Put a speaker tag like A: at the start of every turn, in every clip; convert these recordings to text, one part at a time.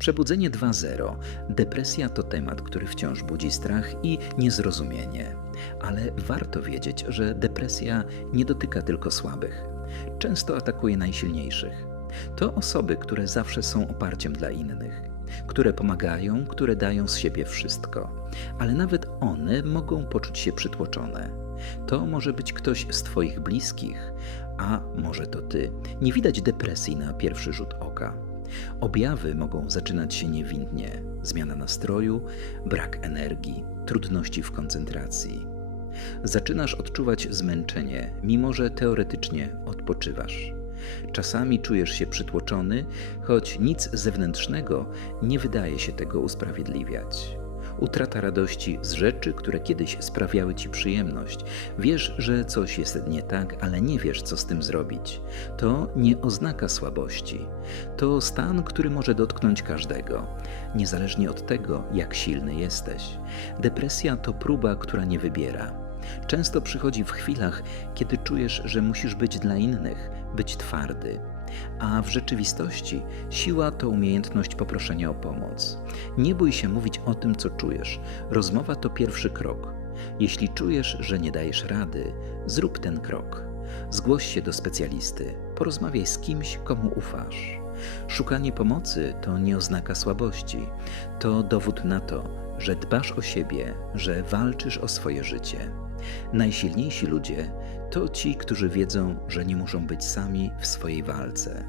A: Przebudzenie 2.0. Depresja to temat, który wciąż budzi strach i niezrozumienie. Ale warto wiedzieć, że depresja nie dotyka tylko słabych. Często atakuje najsilniejszych. To osoby, które zawsze są oparciem dla innych, które pomagają, które dają z siebie wszystko, ale nawet one mogą poczuć się przytłoczone. To może być ktoś z Twoich bliskich, a może to Ty. Nie widać depresji na pierwszy rzut oka. Objawy mogą zaczynać się niewinnie: zmiana nastroju, brak energii, trudności w koncentracji. Zaczynasz odczuwać zmęczenie, mimo że teoretycznie odpoczywasz. Czasami czujesz się przytłoczony, choć nic zewnętrznego nie wydaje się tego usprawiedliwiać. Utrata radości z rzeczy, które kiedyś sprawiały ci przyjemność. Wiesz, że coś jest nie tak, ale nie wiesz, co z tym zrobić. To nie oznaka słabości. To stan, który może dotknąć każdego, niezależnie od tego, jak silny jesteś. Depresja to próba, która nie wybiera. Często przychodzi w chwilach, kiedy czujesz, że musisz być dla innych, być twardy. A w rzeczywistości siła to umiejętność poproszenia o pomoc. Nie bój się mówić o tym, co czujesz. Rozmowa to pierwszy krok. Jeśli czujesz, że nie dajesz rady, zrób ten krok. Zgłoś się do specjalisty, porozmawiaj z kimś, komu ufasz. Szukanie pomocy to nie oznaka słabości, to dowód na to, że dbasz o siebie, że walczysz o swoje życie. Najsilniejsi ludzie to ci, którzy wiedzą, że nie muszą być sami w swojej walce.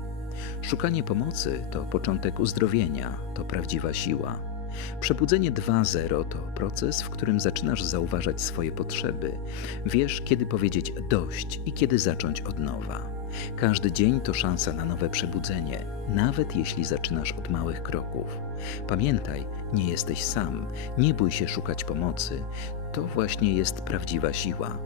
A: Szukanie pomocy to początek uzdrowienia, to prawdziwa siła. Przebudzenie 2.0 to proces, w którym zaczynasz zauważać swoje potrzeby. Wiesz, kiedy powiedzieć dość i kiedy zacząć od nowa. Każdy dzień to szansa na nowe przebudzenie, nawet jeśli zaczynasz od małych kroków. Pamiętaj, nie jesteś sam, nie bój się szukać pomocy. To właśnie jest prawdziwa siła.